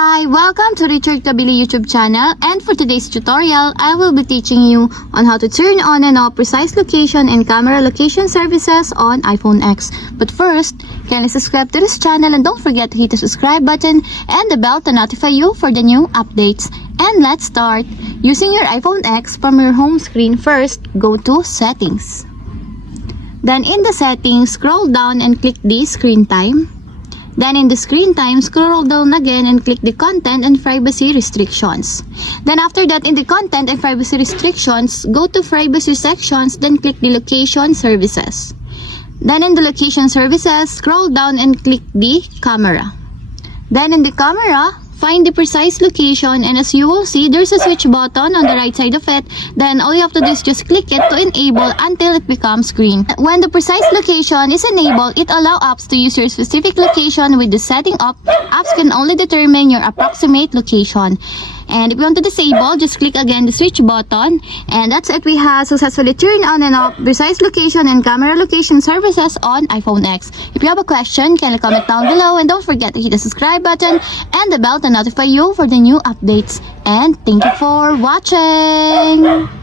Hi, welcome to Richard Cabile YouTube channel, and for today's tutorial, I will be teaching you on how to turn on and off precise location and camera location services on iPhone X. But first, kindly subscribe to this channel and don't forget to hit the subscribe button and the bell to notify you for the new updates. And let's start. Using your iPhone X, from your home screen, first go to Settings. Then in the settings, scroll down and click the Screen Time. Then in the screen time, scroll down again and click the content and privacy restrictions. Then after that, in the content and privacy restrictions, go to privacy sections, then click the location services. Then in the location services, scroll down and click the camera. Then in the camera, find the precise location, and as you will see, there's a switch button on the right side of it. Then all you have to do is just click it to enable until it becomes green. When the precise location is enabled, it allows apps to use your specific location. With the setting up, apps can only determine your approximate location. And if you want to disable, just click again the switch button. And that's it. We have successfully turned on and off precise location and camera location services on iPhone X. If you have a question, kindly comment down below, and don't forget to hit the subscribe button and the bell to notify you for the new updates. And thank you for watching!